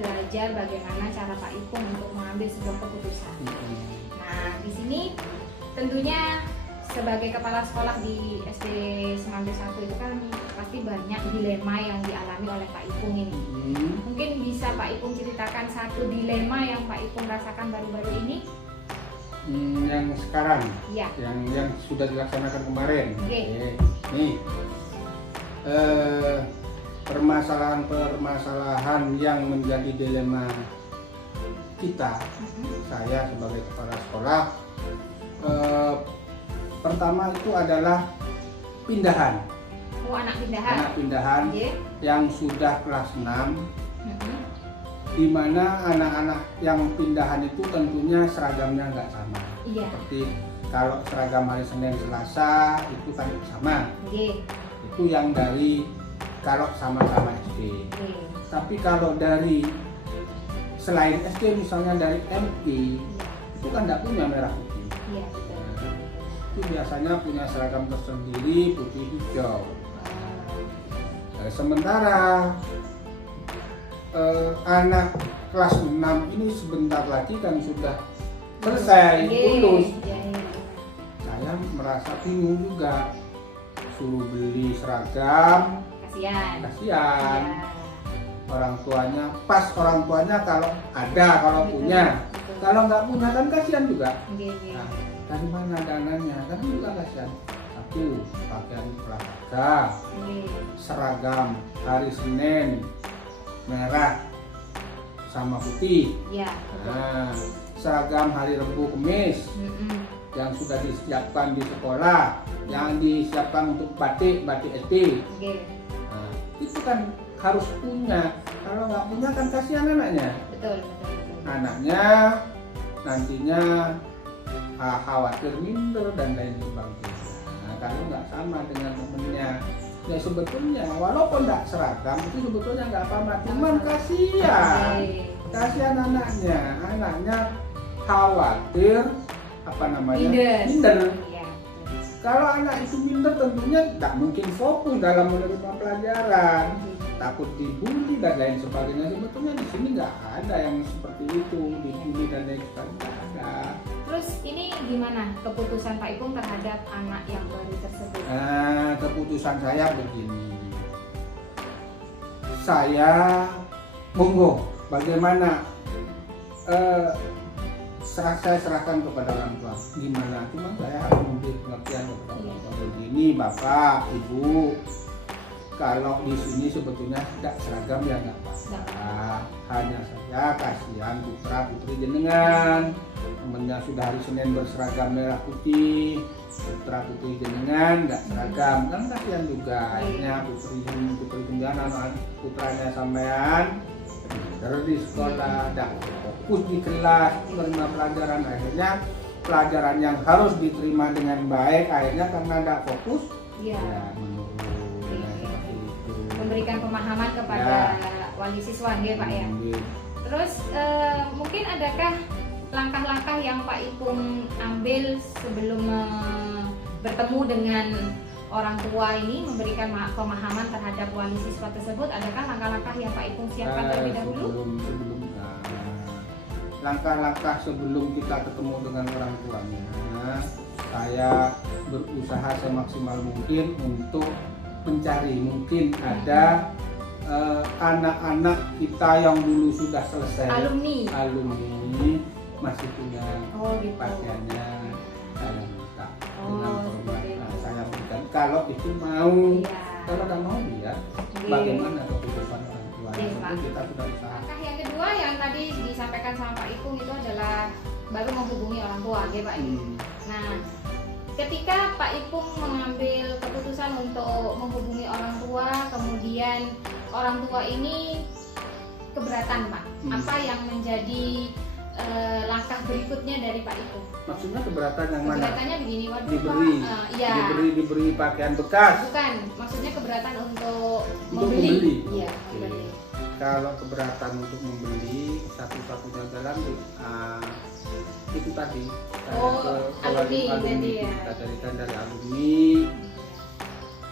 belajar bagaimana cara Pak Ipung untuk mengambil sebuah keputusan. Nah, di sini tentunya sebagai kepala sekolah di SD Semambe 1 itu kan pasti banyak dilema yang dialami oleh Pak Ipung ini. Mungkin bisa Pak Ipung ceritakan satu dilema yang Pak Ipung rasakan baru-baru ini? Yang sekarang, ya. yang sudah dilaksanakan kemarin. Nih, permasalahan yang menjadi dilema kita, saya sebagai kepala sekolah, pertama itu adalah pindahan. Anak pindahan. Anak pindahan yang sudah kelas 6, di mana anak-anak yang pindahan itu tentunya seragamnya nggak sama. Seperti kalau seragam hari Senin Selasa itu kan sama. Itu yang dari kalau sama-sama SD. Tapi kalau dari selain SD, misalnya dari MI, itu kan nggak punya merah putih. Itu biasanya punya seragam tersendiri putih hijau. Sementara anak kelas 6 ini sebentar lagi kan sudah selesai lulus. Saya merasa bingung juga, suruh beli seragam, kasihan. Orang tuanya, pas orang tuanya kalau ada, kalau punya. Kalau nggak punya kan kasihan juga. Nah, dari mana dananya? Kan juga kasihan. Satu, pakaian olahraga, seragam hari Senin merah sama putih. Nah, seragam hari Rabu Kamis yang sudah disiapkan di sekolah, yang disiapkan untuk batik SD. Nah, itu kan harus punya. Kalau nggak punya kan kasihan anaknya. Betul. Anaknya nantinya khawatir minder dan lain sebagainya. Nah, kalau nggak sama dengan temennya, ya sebetulnya walaupun nggak seragam itu sebetulnya nggak apa-apa, cuman kasihan anaknya khawatir minder. Kalau anak itu minder tentunya nggak mungkin fokus dalam menerima pelajaran, takut dibully dan lain sebagainya. Sebetulnya di sini nggak ada yang seperti itu, dibully dan lain sebagainya nggak ada. Terus ini gimana keputusan Pak Ipung terhadap anak yang baru tersebut? Keputusan saya begini, saya monggo bagaimana saya serahkan kepada orang tua gimana, cuma saya harus memberi pengertian kepada orang tua begini, Bapak, Ibu, kalau di sini sebetulnya tidak seragam ya nggak apa-apa, hanya saja kasihan putra putri jenengan, temennya sudah hari Senin berseragam merah putih, putra putri jenengan nggak seragam, kan kasihan juga. Akhirnya putri jenengan anak putranya sampean di sekolah, tidak fokus di kelas menerima pelajaran, akhirnya pelajaran yang harus diterima dengan baik akhirnya karena tidak fokus ya memberikan pemahaman kepada wali siswa Pak ya. Terus mungkin adakah langkah-langkah yang Pak Ipung ambil sebelum bertemu dengan orang tua ini, memberikan pemahaman terhadap wali siswa tersebut? Adakah langkah-langkah yang Pak Ipung siapkan terlebih dahulu? Langkah-langkah sebelum kita ketemu dengan orang tuanya, saya berusaha semaksimal mungkin untuk mencari, mungkin ada anak-anak kita yang dulu sudah selesai, alumni masih punya pakaiannya, saya minta dengan hormat, saya berikan. Kalau itu mau, kalau tidak mau ya bagaimana keputusan orang tua, kita sudah usaha. Langkah yang kedua yang tadi disampaikan sama Pak Ipung itu adalah baru menghubungi orang tua, Pak. Nah, ketika Pak Ipung mengambil keputusan untuk menghubungi orang tua, kemudian orang tua ini keberatan, Pak. Apa yang menjadi langkah berikutnya dari Pak Ipung? Maksudnya keberatan yang mana? Keberatannya begini, diberi pakaian bekas. Bukan, maksudnya keberatan untuk membeli. Iya, kalau keberatan untuk membeli, satu-satunya jalan itu tadi alumni, kita carikan dari alumni.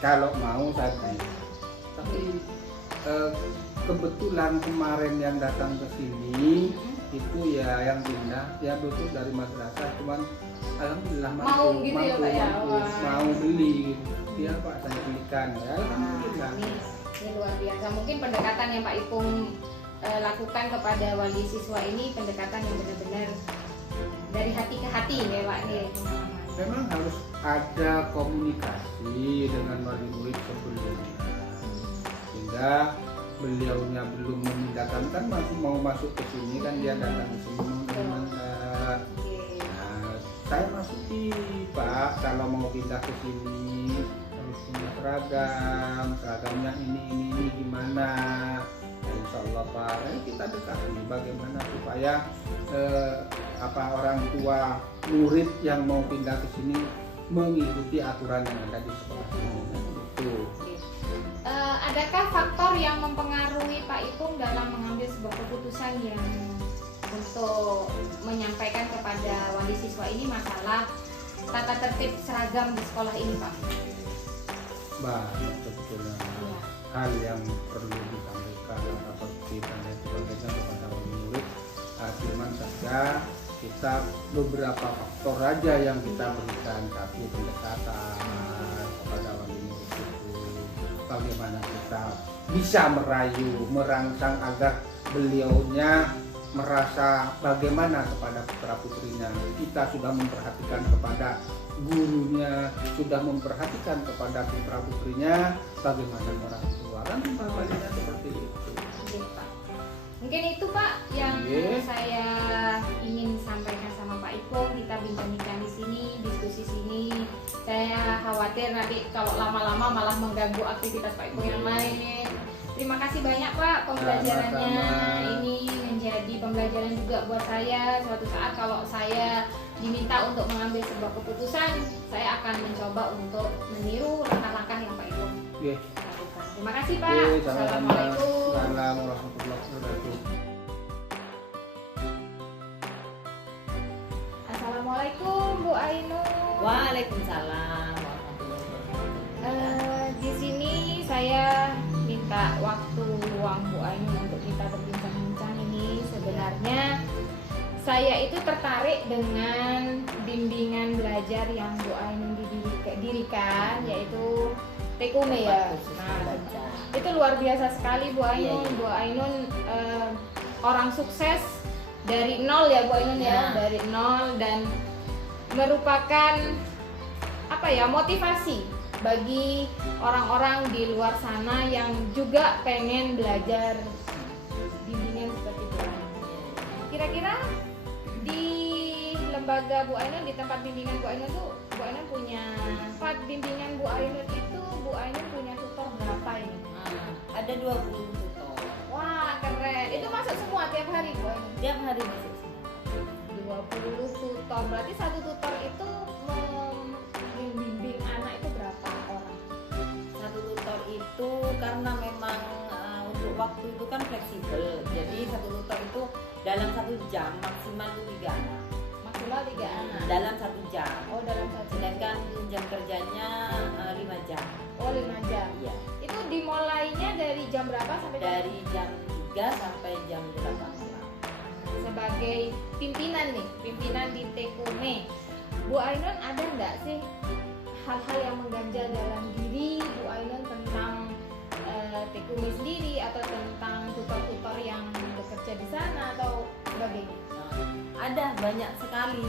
Kalau mau saya beli, tapi kebetulan kemarin yang datang ke sini itu ya yang pindah ya betul dari madrasah, cuman alhamdulillah Mau gitu ya, Pak, ya? Wah. mau beli dia Pak, saya belikan ya alhamdulillah. Ini luar biasa. Mungkin pendekatan yang Pak Ipung lakukan kepada wali siswa ini pendekatan yang benar-benar dari hati ke hati ya Pak. Memang harus ada komunikasi dengan wali murid sebelumnya, sehingga beliaunya belum memindahkan, kan masih mau masuk ke sini kan, dia datang ke sini mengantar. Nah, saya masuki Pak, kalau mau pindah ke sini harus punya seragamnya ini gimana. Ya, insya Allah Pak, kita dekati bagaimana supaya orang tua murid yang mau pindah ke sini mengikuti aturan yang ada di sekolah ini. Itu. Adakah faktor yang mempengaruhi Pak Ipung dalam mengambil sebuah keputusan yang untuk menyampaikan kepada wali siswa ini masalah tata tertib seragam di sekolah ini Pak? Banyak sebetulnya hal yang perlu disampaikan atau kita dan sebagainya kepada wali murid. Cuman saja kita beberapa faktor aja yang kita berikan, satu pendekatan kepada wali murid itu, bagaimana kita bisa merangsang agar beliaunya merasa bagaimana kepada putra putrinya. Kita sudah memperhatikan kepada gurunya, sudah memperhatikan kepada putra putrinya, bagaimana orang tua, kan umpamanya seperti itu. Pak. Mungkin itu Pak yang saya ingin sampaikan sama Pak Ipung. Kita bincang-bincang di sini, diskusi sini. Saya khawatir nanti kalau lama-lama malah mengganggu aktivitas Pak Ipung yang lain. Terima kasih banyak Pak pembelajarannya. Ini menjadi pembelajaran juga buat saya. Suatu saat kalau saya diminta untuk mengambil sebuah keputusan, saya akan mencoba untuk meniru langkah-langkah yang Pak Ipung lakukan. Terima kasih Pak. Assalamualaikum. Assalamualaikum warahmatullahi wabarakatuh. Assalamualaikum Bu Ainun. Waalaikumsalam warahmatullahi wabarakatuh. Di sini saya minta waktu luang Bu Ainun untuk kita berbincang-bincang. Ini sebenarnya saya itu tertarik dengan bimbingan belajar yang Bu Ainun dirikan, yaitu Tekume ya. Nah, itu luar biasa sekali Bu Ainun. Iya. Bu Ainun orang sukses dari nol ya Bu Ainun ya, dari nol, dan merupakan motivasi bagi orang-orang di luar sana yang juga pengen belajar bimbingan seperti Bu Ainun. Kira-kira di lembaga Bu Ainun, di tempat bimbingan Bu Ainun tuh, Bu Ainun punya tempat bimbingan Bu Ainun itu, Bu Ainun punya tutor berapa ini? Ada 20 tutor. Wah keren. Itu masuk semua tiap hari Bu Ainun? Tiap hari masuk semua. 20 tutor, berarti satu tutor itu membimbing anak itu berapa orang? Satu tutor itu karena memang untuk waktu itu kan fleksibel. Jadi satu tutor itu dalam 1 jam maksimal 3 anak. Maksimal 3 anak? Dalam 1 jam. Oh dalam 1 jam. Sedangkan jam kerjanya 5 jam. Oh 5 jam. Iya. Itu dimulainya dari jam berapa sampai jam? Dari jam 3 sampai jam 8 malam. Sebagai pimpinan nih, pimpinan di Tekume, Bu Ainun ada nggak sih hal-hal yang mengganjal dalam diri Bu Ainun tentang Tekume sendiri, atau tentang tutor-tutor yang bekerja di sana atau sebagainya? Ada banyak sekali,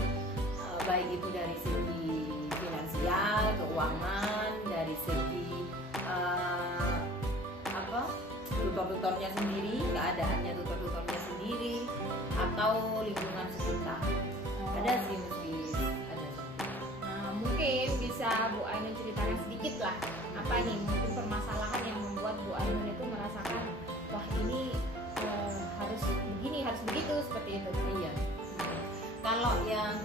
baik itu dari segi finansial, keuangan, dari segi tutor-tutornya sendiri, keadaannya tutor-tutornya sendiri, atau lingkungan sekitar. Ada sih ada. Nah, mungkin bisa Bu Ainun ceritakan sedikit lah, apa nih mungkin permasalahan yang membuat Bu Ainun itu merasakan wah ini harus begini, harus begitu, seperti itu. Iya. Kalau yang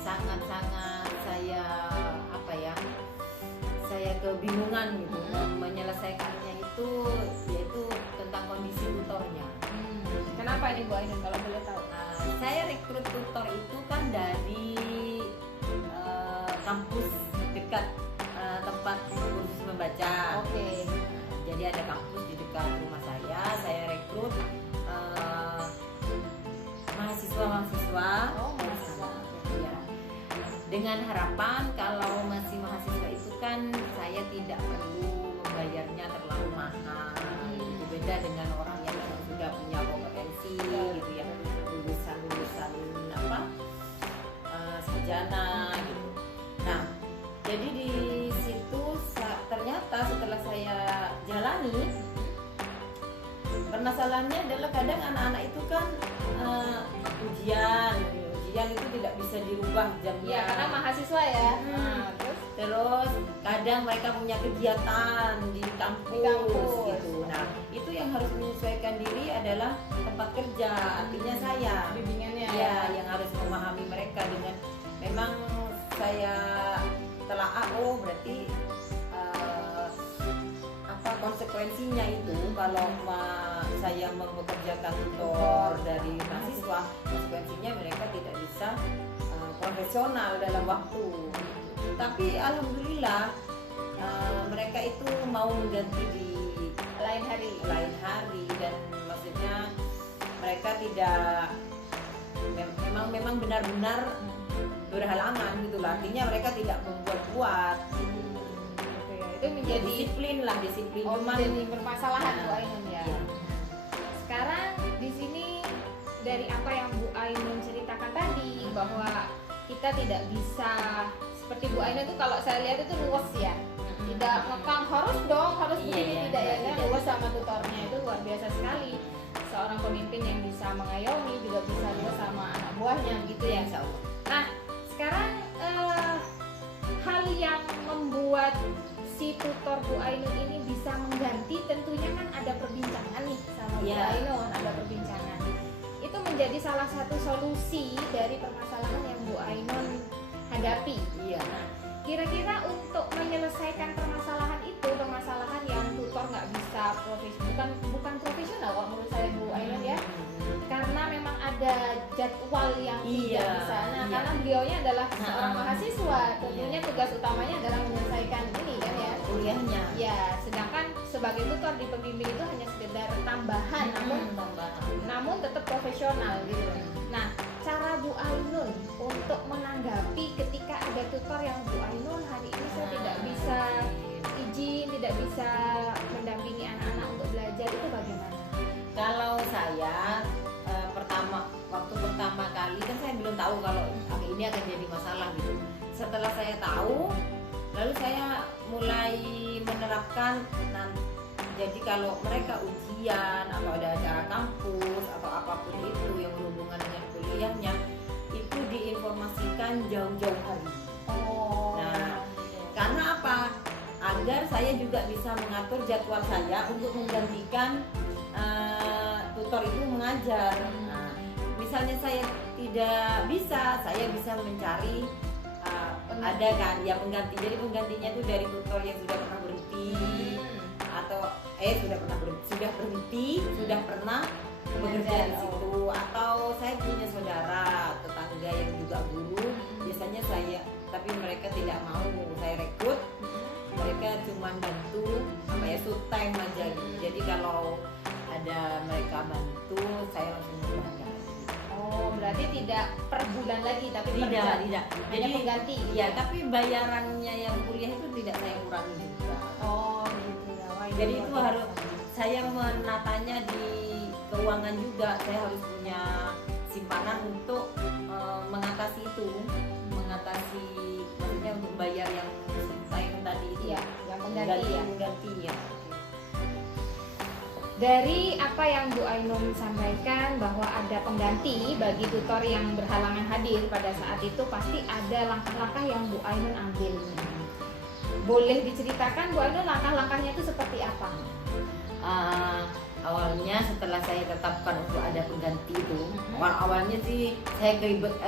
sangat-sangat saya kebingungan gitu menyelesaikannya itu, yaitu tentang kondisi tutornya. Kenapa ini Bu Ainun kalau boleh tahu? Saya rekrut tutor itu kan dari kampus dekat tempat kursus membaca. Oke. Jadi ada kampus di dekat mereka ke rumah saya rekrut mahasiswa-mahasiswa. Oh, mahasiswa. Ya. Dengan harapan kalau masih mahasiswa itu kan saya tidak perlu membayarnya terlalu mahal. Itu beda dengan orang yang sudah punya kompetensi gitu ya, lulusan apa sarjana gitu. Nah, jadi di situ ternyata setelah saya jalani, permasalahannya adalah kadang anak-anak itu kan ujian itu tidak bisa dirubah jamnya. Iya, karena mahasiswa ya. Terus kadang mereka punya kegiatan di kampus gitu. Nah, itu yang harus menyesuaikan diri adalah tempat kerja, artinya saya Bimbingannya ya yang harus memahami mereka dengan memang saya telaah, oh berarti apa konsekuensinya itu kalau saya mempekerjakan tutor dari mahasiswa, konsekuensinya mereka tidak bisa profesional dalam waktu. Tapi alhamdulillah mereka itu mau mengganti di lain hari dan maksudnya mereka tidak memang benar-benar berhalangan gitu lah, artinya mereka tidak membuat-buat. Itu menjadi disiplin. menjadi bermasalahan Bu Ainun ya. Iya. Sekarang di sini dari apa yang Bu Ainun ceritakan tadi bahwa kita tidak bisa seperti Bu Ainun itu, kalau saya lihat itu luas ya. Tidak ngekang harus begini, tidak ya, luas sama tutornya itu luar biasa sekali. Seorang pemimpin yang bisa mengayomi juga bisa luas sama anak buahnya gitu ya. Nah, sekarang hal yang membuat si tutor Bu Ainun ini bisa mengganti, tentunya kan ada perbincangan nih sama Bu Ainun, ada perbincangan. Itu menjadi salah satu solusi dari permasalahan yang Bu Ainun hadapi. Iya. Nah, kira-kira untuk menyelesaikan permasalahan itu, permasalahan yang tutor nggak bisa bukan profesional kalau menurut saya Bu Ainun ya, karena memang ada jadwal yang tidak bisa. Nah, karena beliaunya adalah seorang mahasiswa, tentunya tugas utamanya adalah menyelesaikan ini kan ya, kuliahnya. Ya, sedangkan sebagai tutor di pembimbing itu hanya sekedar tambahan, namun tetap profesional gitu. Nah, cara Bu Ainun untuk menanggapi ketika ada tutor yang Bu Ainun hari ini saya tidak bisa izin, tidak bisa mendampingi anak-anak untuk belajar, itu bagaimana? Kalau saya waktu pertama kali kan saya belum tahu kalau ini akan jadi masalah gitu. Setelah saya tahu, lalu saya mulai menerapkan. Jadi kalau mereka ujian atau ada acara kampus atau apapun itu yang berhubungan dengan kuliahnya, itu diinformasikan jauh-jauh hari. Nah, karena apa? Agar saya juga bisa mengatur jadwal saya untuk menggantikan tutor itu mengajar. Nah, misalnya saya tidak bisa, saya bisa mencari ada kan yang mengganti. Jadi penggantinya itu dari tutor yang sudah pernah berhenti atau sudah pernah bekerja di situ, atau saya punya saudara tetangga yang juga guru, biasanya tapi mereka tidak mau saya rekrut, mereka cuma bantu full time aja gitu. Jadi kalau ada mereka bantu, saya langsung membayar. Oh, berarti tidak per bulan lagi, tapi tidak. Jadi pengganti. Ya, tapi bayarannya yang kuliah itu tidak saya kurangi juga. Oh, gitu ya. Jadi itu harus saya menatanya di keuangan juga. Saya harus punya simpanan untuk mengatasi maksudnya untuk bayar yang saya tadi itu. Iya, yang pengganti ya. Dari apa yang Bu Ainun sampaikan bahwa ada pengganti bagi tutor yang berhalangan hadir pada saat itu, pasti ada langkah-langkah yang Bu Ainun ambil. Boleh diceritakan Bu Ainun langkah-langkahnya itu seperti apa? Awalnya setelah saya tetapkan untuk ada pengganti itu, awalnya sih saya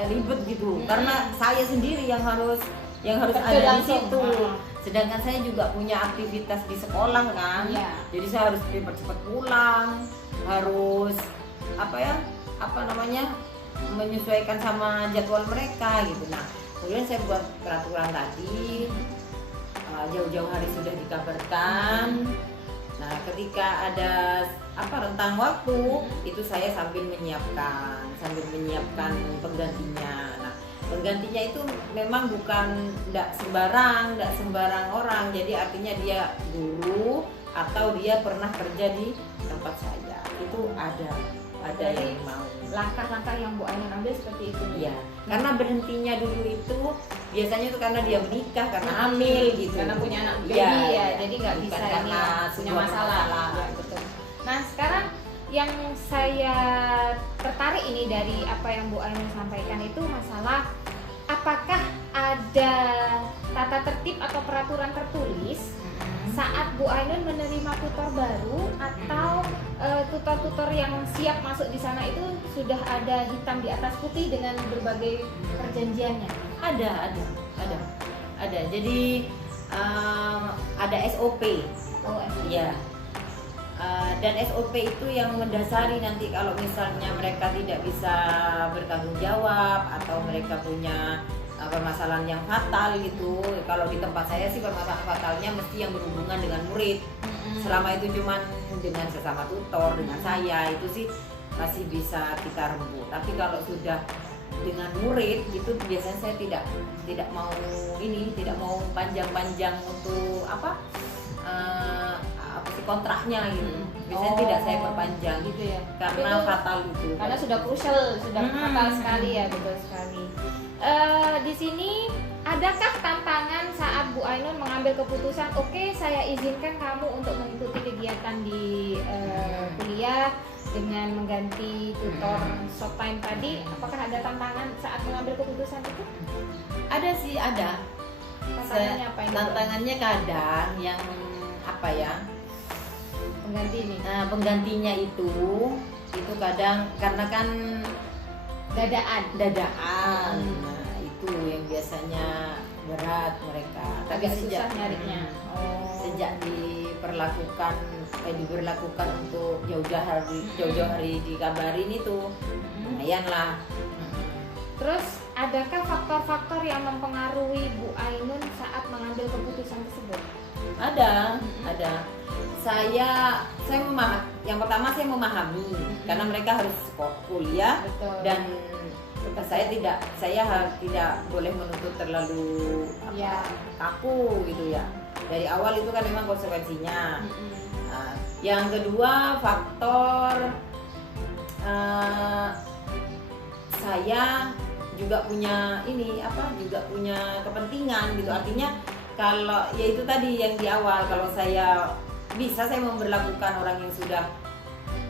ribet gitu, karena saya sendiri yang harus ada di situ. Sedangkan saya juga punya aktivitas di sekolah kan, jadi saya harus cepat pulang, harus menyesuaikan sama jadwal mereka gitu. Nah, kemudian saya buat peraturan tadi, jauh-jauh hari sudah dikabarkan. Nah, ketika ada rentang waktu itu saya sambil menyiapkan penggantinya. Nah, penggantinya itu memang tidak sembarang orang. Jadi artinya dia guru atau dia pernah kerja di tempat saya. Itu ada yang mau. Langkah-langkah yang Bu Ainun ambil seperti itu. Iya, karena berhentinya dulu itu biasanya itu karena dia menikah, karena hamil gitu. Karena punya anak baby Iya, ya, iya. jadi nggak Bukan bisa karena ini punya sebuah masalah. Ya, betul. Nah sekarang yang saya tertarik ini dari apa yang Bu Ainun sampaikan itu masalah apakah ada tata tertib atau peraturan tertulis saat Bu Ainun menerima tutor baru atau tutor-tutor yang siap masuk di sana itu sudah ada hitam di atas putih dengan berbagai perjanjiannya? Ada. Jadi ada SOP. Oh, Iya. Dan SOP itu yang mendasari nanti kalau misalnya mereka tidak bisa bertanggung jawab atau mereka punya permasalahan yang fatal gitu. Kalau di tempat saya sih permasalahan fatalnya mesti yang berhubungan dengan murid. Selama itu cuman dengan sesama tutor, dengan saya itu sih masih bisa kita rembuk. Tapi kalau sudah dengan murid itu biasanya saya tidak mau panjang-panjang untuk kontraknya gitu. Biasanya tidak saya perpanjang gitu ya. karena Itu fatal itu. karena sudah crucial, sudah fatal sekali ya, betul sekali. Di sini adakah tantangan saat Bu Ainun mengambil keputusan, oke, saya izinkan kamu untuk mengikuti kegiatan di kuliah dengan mengganti tutor short time tadi? Apakah ada tantangan saat mengambil keputusan itu? Ada sih, ada. Tantangannya apa ini? Tantangannya kadang yang Pengganti ini. Nah, penggantinya itu kadang karena kan Dadaan. Nah, itu yang biasah berat mereka. Tapi Agak susah nyarinya. Sejak diberlakukan untuk jauh-jauh hari dikabarin itu lumayan lah. Terus adakah faktor-faktor yang mempengaruhi Bu Ainun saat mengambil keputusan tersebut? Ada. Saya yang pertama saya memahami karena mereka harus kuliah. Betul. Dan saya tidak boleh menuntut terlalu kaku gitu ya. Dari awal itu kan memang konsekuensinya. Nah, yang kedua faktor saya juga punya kepentingan gitu. Artinya kalau ya itu tadi yang di awal, kalau saya memberlakukan orang yang sudah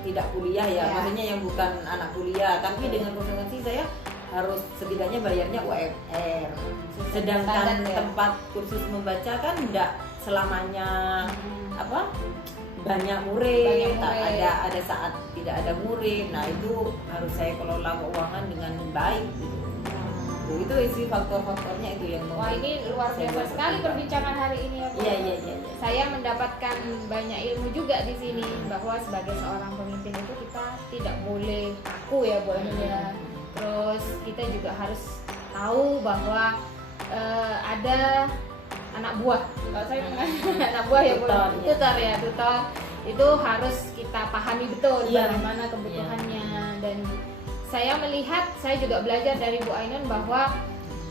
tidak kuliah ya, maksudnya yang bukan anak kuliah, tapi dengan konsekuensi saya harus setidaknya bayarnya UMR. Sedangkan tempat kursus membaca kan tidak selamanya banyak murid. Ada saat tidak ada murid. Nah, itu harus saya kelola keuangan dengan baik gitu. Itu isi faktor-faktornya itu yang Wah, ini luar biasa sekali perbincangan hari ini ya, Bu. Iya. Saya mendapatkan banyak ilmu juga di sini bahwa sebagai seorang pemimpin itu kita tidak boleh kaku ya, Bu Ainun ya. Terus kita juga harus tahu bahwa ada anak buah. Kalau saya mengatakan anak buah ya, Bu. Tutor itu harus kita pahami betul bagaimana kebutuhannya. Dan saya juga belajar dari Bu Ainun bahwa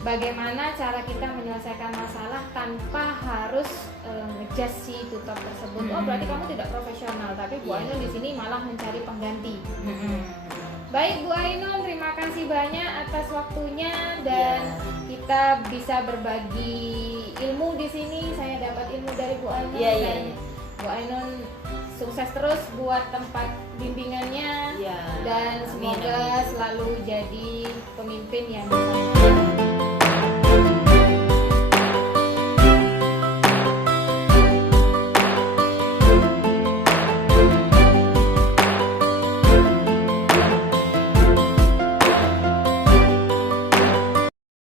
bagaimana cara kita menyelesaikan masalah tanpa harus ngejudge si tutor tersebut. Oh, berarti kamu tidak profesional, tapi Bu Ainun di sini malah mencari pengganti. Baik Bu Ainun, terima kasih banyak atas waktunya dan kita bisa berbagi ilmu di sini. Saya dapat ilmu dari Bu Ainun dan Bu Ainun sukses terus buat tempat bimbingannya dan semoga selalu jadi pemimpin yang bisa.